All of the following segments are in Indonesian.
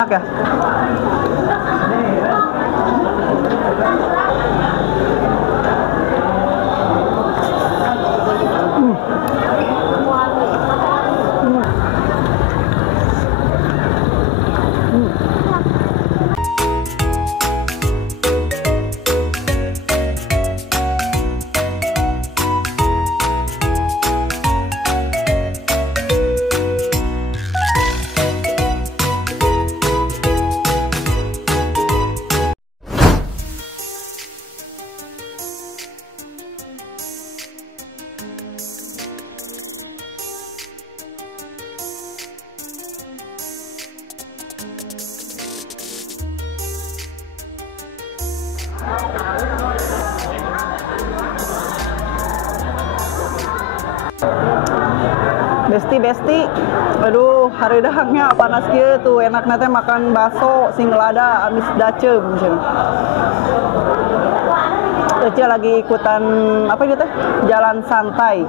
Enak ya? Besti, aduh hareudahnya panas kieu tuh enakna teh makan bakso sing lada amis dacem cenah. Ece lagi ikutan apa gitu teh? Jalan santai.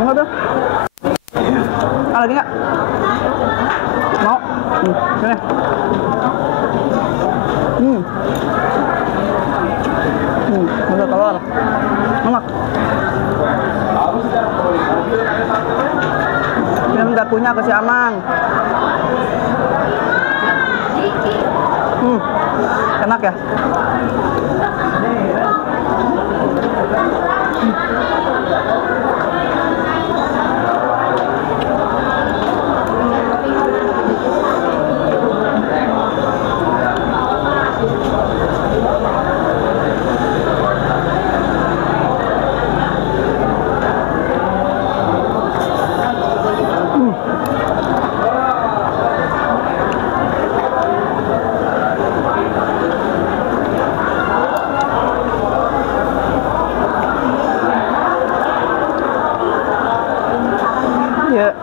Mau tuh? Lagi nggak? Mau? Sini. Udah keluar. Enak. Ini dakunya ke si Amang. Enak ya? Ya,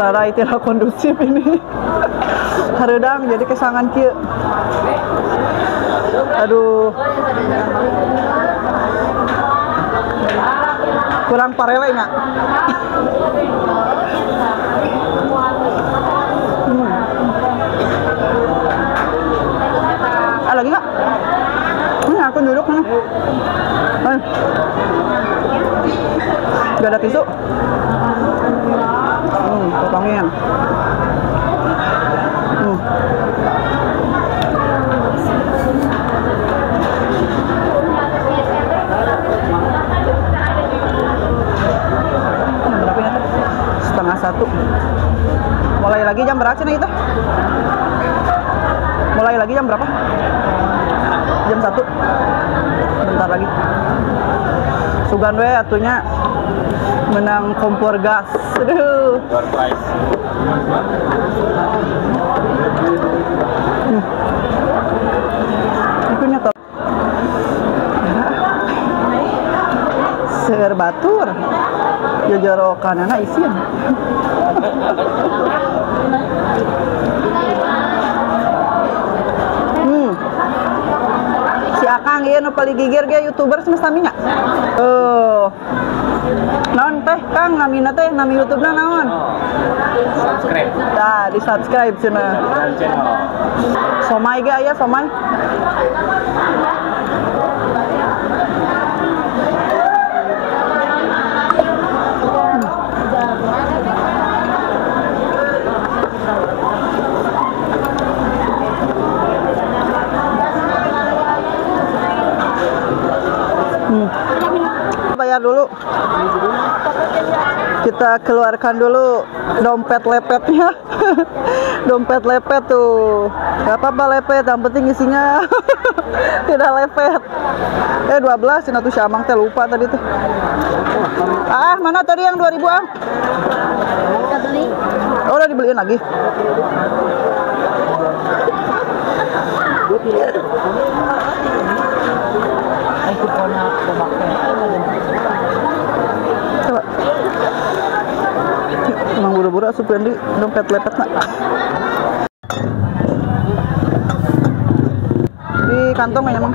tara itilah kondusif ini. Hareudang jadi kesangan kieu. Aduh. Kurang parele nya. Lagi nggak? Ini aku duduk mana? Gak ada tisu. Potongin. Berapa ya? 12:30. Mulai lagi jam berapa sih kita? Mulai lagi jam berapa? Jam 1. Bentar lagi. Sugan we atunya menang kompor gas. Aduh. Door price. Itunya top. Seger batur. Jojoro kanana isian. Si Akang ieu nu paling gigir ge YouTuber semesta minya. Naon teh Kang namina teh nami YouTube-na naon? Subscribe. Tah, di-subscribe cenah. Channel. Somai ge aya somai. Bayar dulu. Kita keluarkan dulu dompet lepetnya. Dompet lepet tuh. Gak apa-apa lepet, yang penting isinya tidak lepet. 12, ini tuh si Amang teh lupa tadi tuh. Mana tadi yang 2000 Ang? Kita beli. Oh, udah dibeliin lagi. Coba. Emang buru-buru asup di dompet lepet nak. Di kantong ya emang.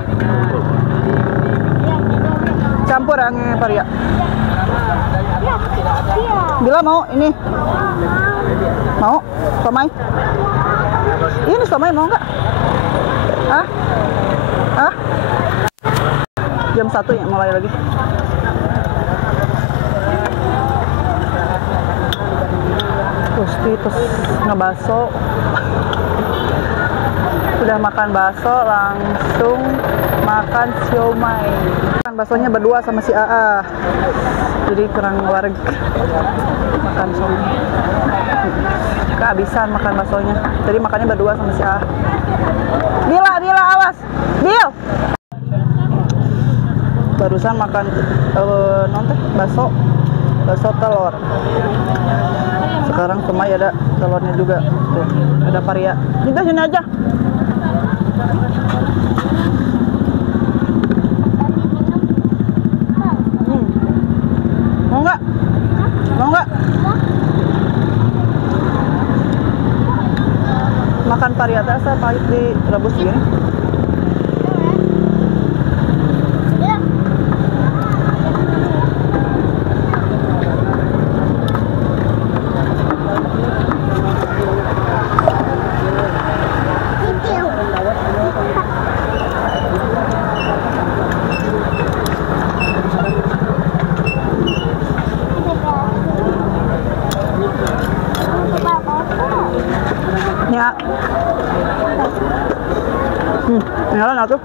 Campur yang paria. Bila mau ini? Mau? Somai? Ini somai mau nggak? Ah? Ah? Jam 1 ya mulai lagi. Terus ngebaso. Udah makan bakso, langsung makan siomay. Makan baksonya berdua sama si AA. Jadi kurang warg. Makan siomay. Kehabisan makan baksonya. Jadi makannya berdua sama si AA. Bila awas. Bil. Barusan makan bakso telur. Sekarang siomay ada telurnya juga. Tuh, ada varia. Juga sini aja. Mau nggak? Mau nggak? Makan variata saya pahit direbus gini. Ya. Nyala nggak tuh?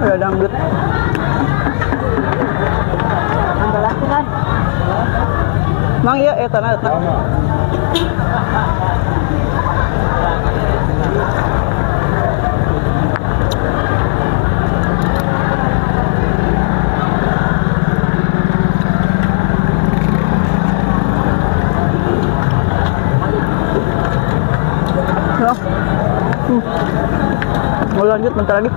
Ada dangdut. Mang iya, tanah. Mau lanjut bentar lagi.